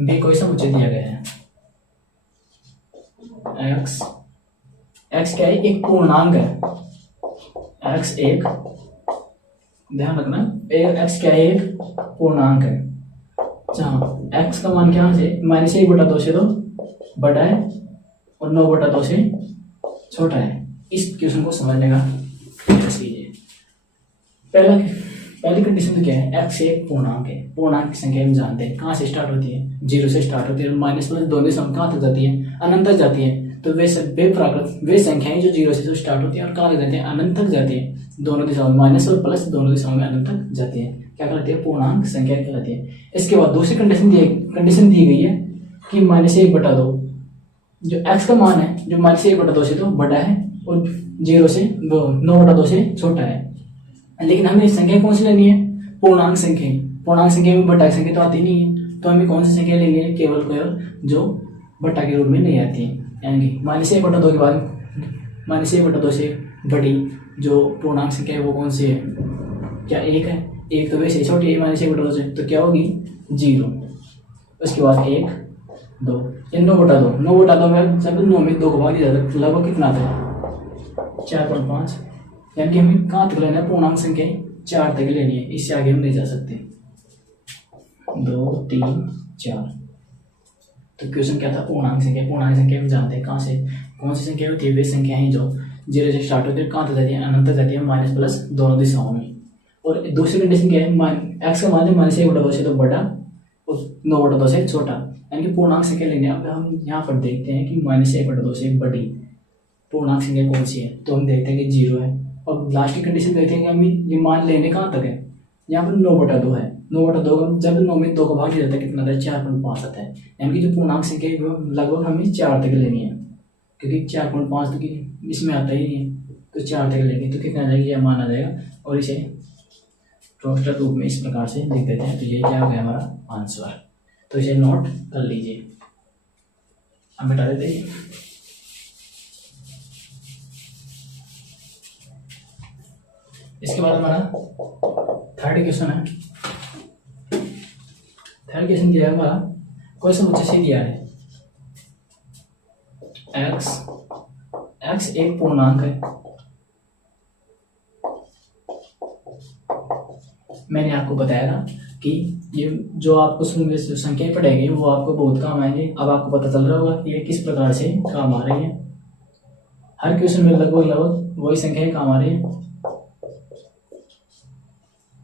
बी कोई समुच्चय दिया गया है x क्या है एक पूर्णांक है, x एक, ध्यान रखना x क्या है एक पूर्णांक है, जहाँ x का मान क्या से -1/2 से तो बड़ा है और 9/2 से छोटा है। इस क्वेश्चन को समझने का प्रयास कीजिए। पहली कंडीशन तो क्या है, x एक पूर्णांक है, पूर्णांक की संख्या हम जानते हैं कहाँ से स्टार्ट होती है 0 से स्टार्ट होती है और -1 दोनों सम कहाँ तक जाती है अनंत तक जाती है। तो वे संख्याएं जो 0 से स्टार्ट होती है और कहाँ तक जाती है अनंत तक जाती है, दोनों दिशाओं में माइनस और प्लस दोनों दिशाओं में अनंत तक जाती है, क्या कहलाती है पूर्णांक संख्या कहलाती है। इसके बाद दूसरी कंडीशन दी गई है कि -1/2 जो x का मान है जो -1/2 से तो बड़ा है और 0 से 9/2 से छोटा है। लेकिन हमें संख्या कौन सी लेनी है, पूर्णांक संख्या में बटा की संख्या तो आती नहीं है, तो हमें कौन सी संख्या लेनी है, केवल जो बटा के रूप में नहीं आती है, यानी कि -1/2 के बाद -1/2 से बड़ी जो पूर्णांक संख्या है वो कौन सी है, क्या 1 है, 1 तो वैसे छोटी है -1/2 से, तो क्या होगी 0। उसके बाद 1, 2 या 9/2 में जब 9 में 2 को भाग दिया जाता है लगभग कितना आता है 4.5, यानी कि हमें कहाँ तक लेना है पूर्णांक संख्या 4 तक लेनी है, इससे आगे हम नहीं जा सकते। 2 3 4। तो क्वेश्चन क्या था, पूर्णांक संख्या। पूर्णांक संख्या हम जानते हैं कहाँ से, कौन सी संख्या होती है, वे संख्या है जो 0 से स्टार्ट होती है, कहाँ तक जाती है, अनंत तक जाती है, माइनस प्लस दोनों दिशाओं में। और दूसरी कंडीशन क्या है, एक्स का मान है -1/2 से तो बड़ा और 9/2 से छोटा, यानी कि पूर्णांक संख्या लेंगे। अब हम यहाँ पर देखते हैं कि -1/2 से बड़ी पूर्णांक संख्या कौन सी है, तो हम देखते हैं कि 0 है। और लास्ट की कंडीशन देखते हैं कि हम ये मान लेने कहाँ तक है, यहाँ पर 9/2 है। 9/2 जब 9 में 2 का भाग दिया जाता है कितना आता है, 4.5 आता है। यानी कि जो पूर्णांक संख्या है वो लगभग हमें 4 तक लेनी है, क्योंकि 4.5 तक इसमें आता ही नहीं है, तो 4 तक लेंगे तो कितना आ जाएगा, यह मान आ जाएगा। और इसे रोस्टर रूप में इस प्रकार से लिख देते हैं, तो ये क्या हो गया हमारा आंसर। तो इसे नोट कर लीजिए, हम मिटा देते हैं। इसके बाद हमारा थर्ड क्वेश्चन है। थर्ड क्वेश्चन दिया है हमारा, कोई समुच्चय से दिया है x एक पूर्णांक है। मैंने आपको बताया था कि ये जो आपको संख्याएं पढ़ेंगे वो आपको बहुत काम आएंगे। अब आपको पता चल रहा होगा कि ये किस प्रकार से काम आ रही है। हर क्वेश्चन में लगभग वही संख्याएं काम आ रही है,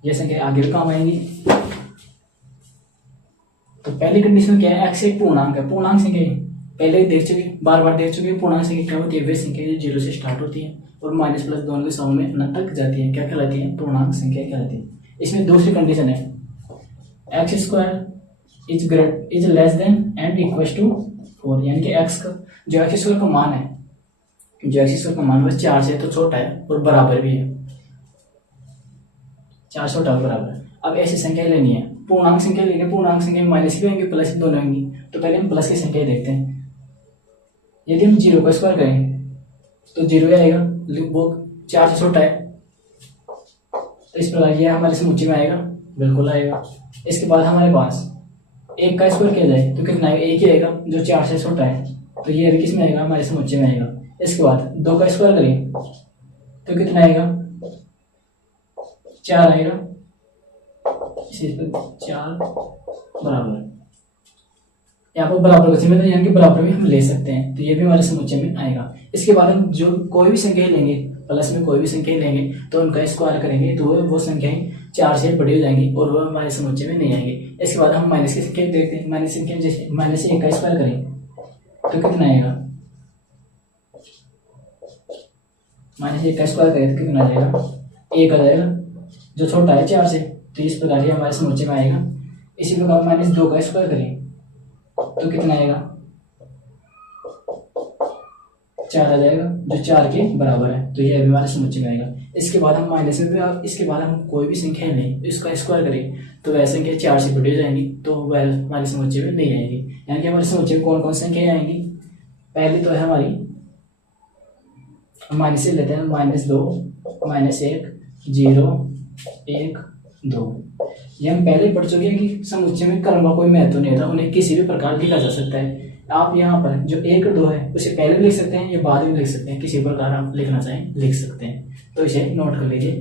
ये संख्या आगे भी काम आएंगी। तो पहली कंडीशन क्या है, x एक पूर्णांक है। पूर्णांक संख्या पहले देख चुके, बार बार देख चुके। पूर्णांक संख्या क्या होती है, वे संख्या जो 0 से स्टार्ट होती है और माइनस प्लस दोनों के सामने में अनंत तक जाती है, क्या कहलाती है, पूर्णांक संख्या कहलाती है। इसमें दूसरी कंडीशन है x² is less than and equal to 4, यानी कि x का जो x² का मान है, जो x² का मान बस 4 से तो छोटा है और बराबर भी है, 4 छोटा और बराबर है। अब ऐसी संख्या लेनी है, पूर्णांक संख्या लेनी है। पूर्णांक संख्या में माइनस भी होंगे प्लस भी दोनों होंगी। तो पहले हम प्लस की संख्या देखते हैं। यदि हम 0 का स्क्वायर करें तो 0 आएगा, वो 4 से छोटा है, तो इस प्रकार यह हमारे समुच्चय में आएगा, बिल्कुल आएगा। इसके बाद हमारे पास 1 का स्क्वायर किया जाए तो कितना आएगा, 1 ही आएगा जो 4 से छोटा है, तो ये किस में आएगा, हमारे समुच्चय में आएगा। इसके बाद 2 का स्क्वायर करें तो कितना आएगा, 4 आएगा, इसी पर 4 बराबर। यहाँ पर बराबर का चिन्ह, यानी कि बराबर भी हम ले सकते हैं, तो ये भी हमारे समुच्चय में आएगा। इसके बाद हम जो कोई भी संख्या लेंगे, प्लस में कोई भी संख्या लेंगे तो उनका स्क्वायर करेंगे तो वो संख्याएं 4 से बड़ी हो जाएंगी और वो हमारे समुच्चय में नहीं आएंगे। इसके बाद हम माइनस की संख्या देखते हैं। माइनस संख्या जैसे -1 का स्क्वायर करें तो कितना आएगा, -1 का स्क्वायर करें तो कितना आ जाएगा, 1 आ जाएगा, जो छोटा है 4 से, तो इस प्रकार ही हमारे समुच्चय में आएगा। इसी प्रकार -2 का स्क्वायर करें तो कितना आएगा, 4 आ जाएगा, जो 4 के बराबर है, तो यह भी हमारे समुच्चय में आएगा। इसके बाद हम माइनस में इसके बाद हम कोई भी संख्या लें तो इसका स्क्वायर करें तो वह संख्या 4 से बड़ी हो जाएंगी, तो वह हमारे समुच्चय में नहीं आएगी। यानी कि हमारे समुच्चय में कौन कौन सी संख्याएं आएंगी, पहली तो है हमारी, हम माइनस से लेते हैं, -2 -1 0 1 2। ये हम पहले पढ़ चुके हैं कि समुच्चय में क्रम का कोई महत्व नहीं होता, उन्हें किसी भी प्रकार लिखा जा सकता है। आप यहाँ पर जो 1 और 2 है उसे पहले भी लिख सकते हैं या बाद में लिख सकते हैं, किसी प्रकार आप लिखना चाहें लिख सकते हैं, तो इसे नोट कर लीजिए।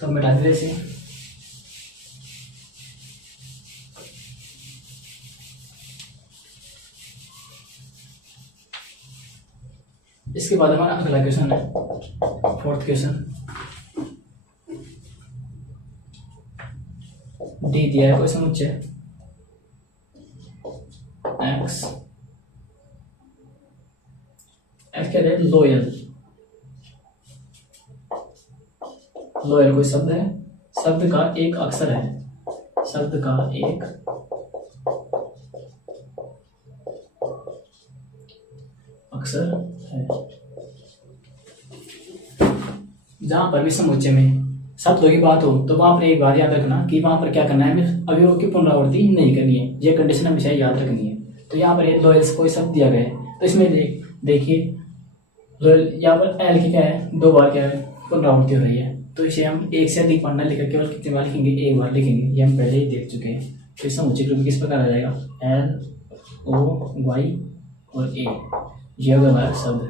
तो मिटा दीजिए इसे। इसके बाद हमारा अगला क्वेश्चन है, फोर्थ क्वेश्चन। डी दिया है कोई समुच्चय एक्स क्या है, लोयल। लोयल कोई शब्द है, शब्द का एक अक्षर है, शब्द का एक अक्षर है। जहां पर भी समुच्चय में शब्दों की बात हो तो वहां पर एक बात याद रखना कि वहां पर क्या करना है, हमें अवयवों की पुनरावृत्ति नहीं करनी है, यह कंडीशन हमेशा याद रखनी है। तो यहाँ पर लोयल कोई शब्द दिया गया है, तो इसमें देखिए यहाँ पर एल की क्या है, 2 बार क्या है पुनरावृत्ति हो रही है, तो इसे हम एक से अधिक पढ़ना लिखा केवल कितनी बार लिखेंगे, 1 बार लिखेंगे, ये हम पहले ही देख चुके हैं। तो इस समुच्चय रूप किस प्रकार आ जाएगा, L O Y और A, यह हमारा शब्द।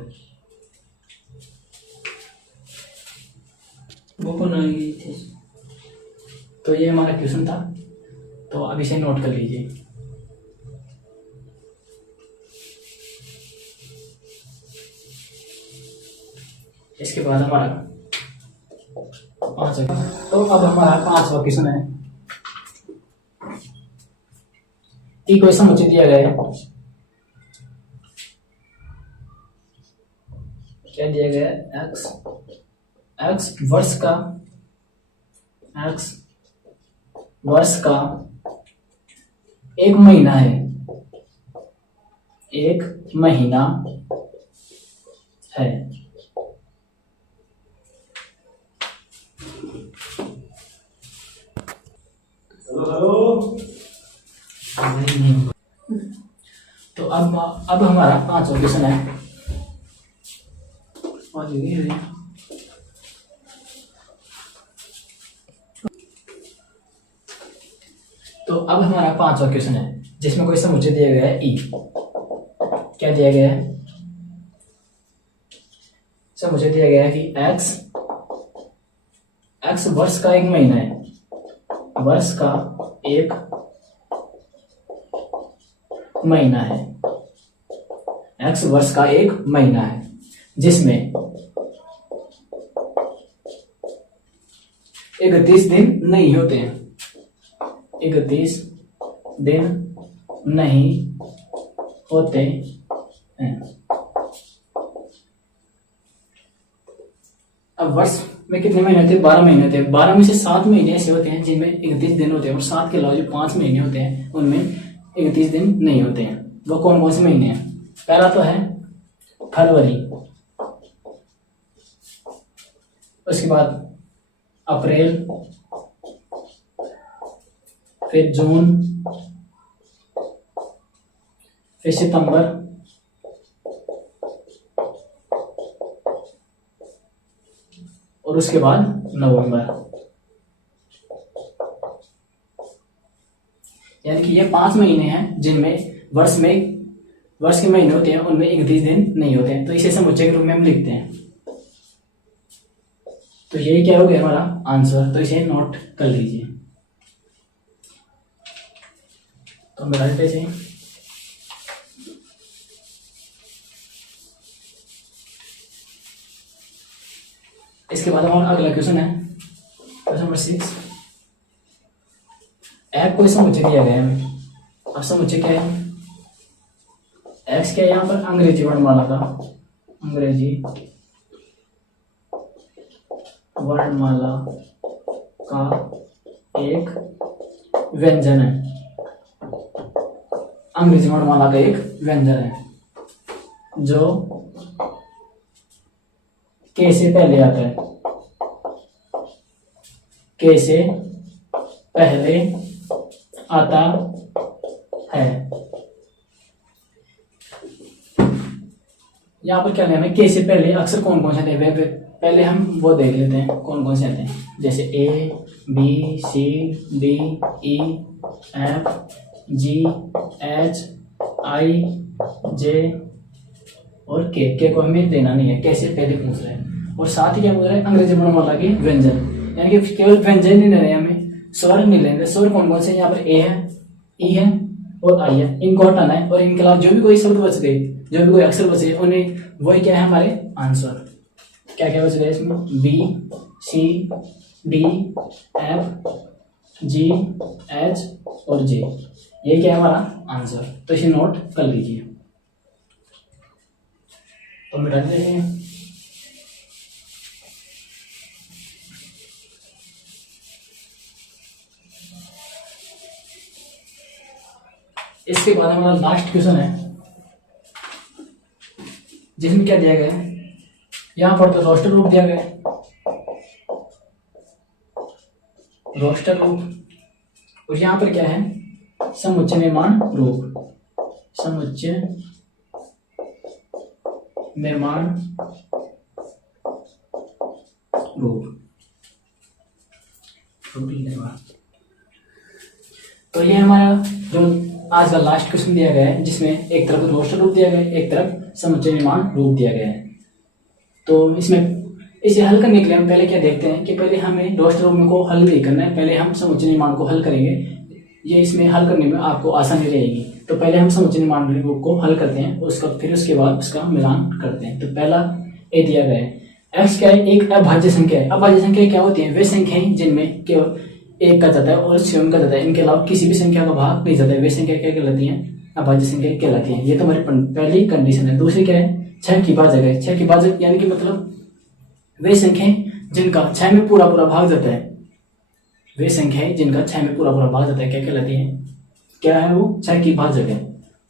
वो बनाई गई थी। तो ये हमारा क्वेश्चन था, तो अब इसे नोट कर लीजिए। इसके बाद हमारा पांचवा, तो अब हमारा पांचवा क्वेश्चन है कि कोई समुच्चय दिया गया है, क्या दिया गया है, एक्स वर्ष का एक महीना है, एक महीना है। तो अब हमारा पांचवा क्वेश्चन है, तो अब हमारा पांचवा क्वेश्चन है जिसमें कोई समुच्चय दिया गया है ई। क्या दिया गया है, समुच्चय दिया गया है कि एक्स वर्ष का एक महीना है, वर्ष का एक महीना है, एक्स वर्ष का एक महीना है, जिसमें 31 दिन नहीं होते हैं, 31 दिन नहीं होते हैं। अब वर्ष में कितने महीने होते हैं, 12 महीने होते हैं। 12 में से 7 महीने ऐसे होते हैं जिनमें 31 दिन होते हैं, और 7 के अलावा जो 5 महीने होते हैं उनमें 31 दिन नहीं होते हैं। वो कौन कौन से महीने हैं, पहला तो है फरवरी, उसके बाद अप्रैल, फिर जून, फिर सितंबर, और उसके बाद नवंबर। यानी कि ये 5 महीने हैं जिनमें वर्ष के महीने होते हैं, उनमें 31 दिन नहीं होते हैं। तो इसे समुच्चय के रूप में हम लिखते हैं। तो यही क्या हो गया हमारा आंसर, तो इसे नोट कर लीजिए। तो हम बता देते हैं, इसके बाद हमारा अगला क्वेश्चन है क्वेश्चन नंबर 6। एक कोई समुच्चय दिया गया है। अब समुच्चय क्या है, एक्स क्या है यहाँ पर, अंग्रेजी वर्णमाला का, अंग्रेजी वर्णमाला का एक व्यंजन है, अंग्रेजी वर्णमाला का एक व्यंजन है जो के से पहले आता है, के से पहले आता है। यहाँ पर क्या लेना है, के से पहले अक्सर कौन कौन से आते हैं, पहले हम वो देख लेते हैं कौन कौन से आते हैं, जैसे A B C D E F G H I J और के को हमें देना नहीं है, कैसे पहले पूछ रहे हैं। और साथ ही क्या पूछ रहे हैं, अंग्रेजी वर्णमाला के व्यंजन, यानी कि केवल व्यंजन नहीं ले रहे हैं, हमें स्वर नहीं लेंगे। स्वर कौन कौन से, यहाँ पर ए है, ई है और आई है, इनको हटाना है। और इनके अलावा जो भी कोई शब्द बच गए, जो भी कोई अक्षर बचे, उन्हें वही क्या है हमारे आंसर। क्या क्या बच गया इसमें, B C D F G H और जे, ये क्या है हमारा आंसर। तो इसे नोट कर लीजिए। तो मिटा देते हैं। इसके बाद हमारा लास्ट क्वेश्चन है जिसमें क्या दिया गया है, यहां पर तो रोस्टर रूप दिया गया है, रोस्टर रूप, और यहां पर क्या है, समुच्चय निर्माण रूप, समुच्चय निर्माण रूप। तो ये हमारा जो आज का लास्ट क्वेश्चन दिया गया है, जिसमें एक तरफ रोस्टर रूप दिया गया है, एक तरफ समुच्चय निर्माण रूप दिया गया है। तो इसमें इसे हल करने के लिए हम पहले क्या देखते हैं कि पहले हमें रोस्टर रूप को हल नहीं करना है, पहले हम समुच्चय निर्माण को हल करेंगे। ये इसमें हल करने में आपको आसानी रहेगी। तो पहले हम समुच्चय निर्माण को हल करते हैं, फिर उसके बाद उसका मिलान करते हैं। तो पहला ए दिया गया है, एक्स क्या है, एक अभाज्य संख्या है। अभाज्य संख्या क्या होती है, वे संख्याएं जिनमें केवल एक का जाता है और स्वयं का जाता है, इनके अलावा किसी भी संख्या का भाग नहीं जाता है, वे संख्या क्या कहलाती है, अभाज्य संख्या कहलाती है। ये तो हमारी पहली कंडीशन है। दूसरी क्या है, 6 की भाजक है। 6 की भाजक यानी कि मतलब वे संख्याएं जिनका 6 में पूरा भाग जाता है, वे संख्याएं जिनका 6 में पूरा भाग जाता है क्या कहलाती है, क्या है वो, 6 की भाजक है।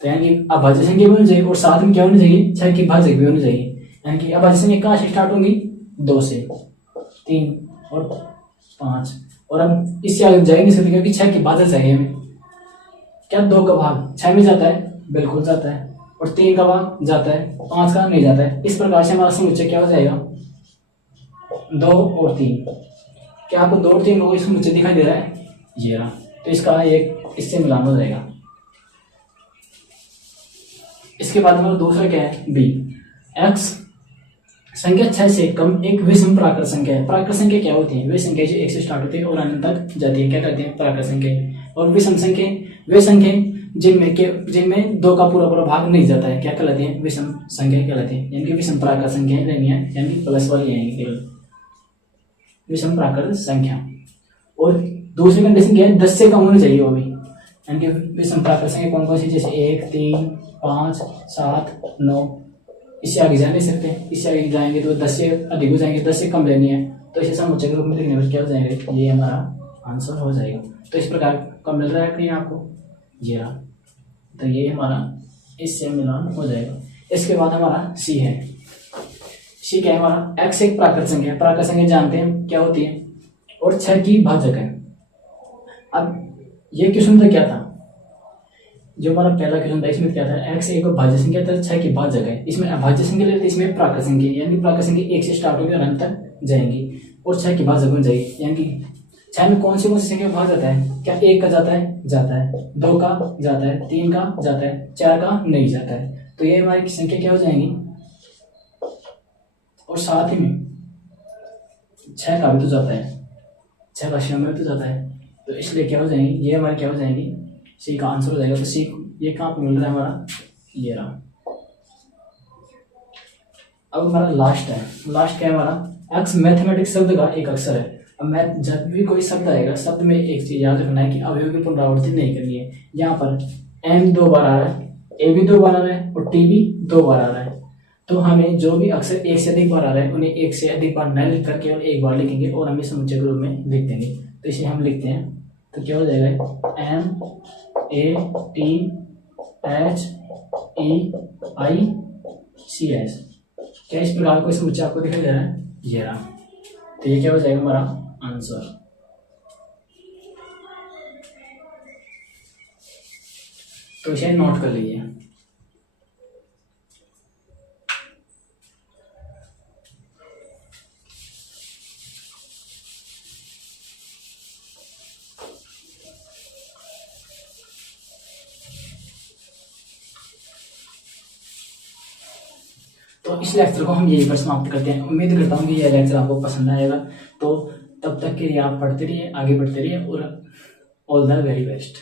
तो यानी कि अभाज्य संख्या भी होनी चाहिए और साथ में क्या होनी चाहिए, 6 की भाजक भी होनी चाहिए। यानी कि अभाज्य संख्या कहाँ से स्टार्ट होंगी, 2 से, 3 और 5, और हम इससे आगे जा ही नहीं सकते क्योंकि 6 की भाजक चाहिए हमें। क्या 2 का भाग 6 में जाता है, बिल्कुल जाता है, और 3 का भाग जाता है, 5 का नहीं जाता है। इस प्रकार से हमारा समुच्चय क्या हो जाएगा, 2 और 3। क्या आपको 2 और 3 को समुच्चय दिखाई दे रहा है, ये रहा। तो इसका एक इससे मिलान हो जाएगा। इसके बाद हमारा दूसरा क्या है, बी, एक्स संख्या 6 से कम एक विषम प्राकृत संख्या है। प्राकृत संख्या क्या होती है, वे संख्या जो 1 से स्टार्ट होती है और अनंत तक जाती है, क्या कहते हैं, प्राकृत संख्या। और विषम संख्या वे संख्या जिनमें 2 का पूरा भाग नहीं जाता है, क्या कहलाती है, विषम संख्या कहलाती है। यानी कि विषम प्राकृत संख्या लेनी है, यानी कि प्लस वाली आएंगी केवल विषम प्राकृत संख्या। और दूसरी कंडीशन क्या है, 10 से कम होनी चाहिए वो भी। यानी कि विषम प्राकृत संख्या कौन कौन सी, जैसे 1, 3, 5, 7, 9, इससे आगे जा नहीं सकते। इससे आगे जाएंगे तो 10 से अधिक हो जाएंगे, 10 से कम लेनी है। तो इसे समुच्चय के रूप में लिखने पर क्या हो जाएगा, ये हमारा आंसर हो जाएगा। तो इस प्रकार का मिल रहा है कहीं आपको, ये रहा। तो ये हमारा इससे मिलान हो जाएगा। इसके बाद हमारा सी है। सी क्या है हमारा, एक्स एक प्राकृत संख्या है। प्राकृत संख्या जानते हैं क्या होती है, और 6 की भाजक है। अब ये क्वेश्चन था क्या था, जो हमारा पहला क्वेश्चन था इसमें क्या था, एक्स एक भाज्य संख्या था, 6 की भाजक है। इसमें अभाज्य संख्या लेते, इसमें प्राकृत संख्या, यानी प्राकृत संख्या 1 से स्टार्ट होगी और अंत तक जाएंगी और 6 की भाजक बन जाएगी। यानी कि 6 में कौन सी संख्या भाग जाता है, क्या 1 का जाता है, 2 का जाता है, 3 का जाता है, 4 का नहीं जाता है। तो ये हमारी संख्या क्या हो जाएंगी, और साथ ही में 6 का भी तो जाता है, 6 का स्वयं में तो जाता है। तो इसलिए क्या हो जाएंगी, ये हमारी क्या हो जाएंगी, सी का आंसर हो जाएगा। तो सी ये कहाँ पे मिल रहा है हमारा, ये रहा। अब हमारा लास्ट है। लास्ट क्या है हमारा, एक्स मैथमेटिक्स शब्द का एक अक्षर है। अब मैं जब भी कोई शब्द आएगा, शब्द में एक चीज याद रखना है कि अवयव की पुनरावृत्ति नहीं करनी है। यहाँ पर एम 2 बार आ रहा है, ए भी 2 बार आ रहा है और टी भी 2 बार आ रहा है। तो हमें जो भी अक्षर 1 से अधिक बार आ रहा है उन्हें 1 से अधिक बार न लिख कर केवल 1 बार लिखेंगे और हमें समुच्चय के रूप में लिख देंगे। तो इसे हम लिखते हैं, तो क्या हो जाएगा, M A T H E I C S. क्या इस प्रकार को समुच्चय आपको दिखाई दे रहा है, ये रहा। तो ये क्या हो जाएगा हमारा आंसर। तो इसे नोट कर लीजिए। तो इस लेक्चर को हम यही पर समाप्त करते हैं। उम्मीद करता हूँ कि यह लेक्चर आपको पसंद आएगा। तो तब तक के लिए आप पढ़ते रहिए, आगे बढ़ते रहिए और ऑल द वेरी बेस्ट।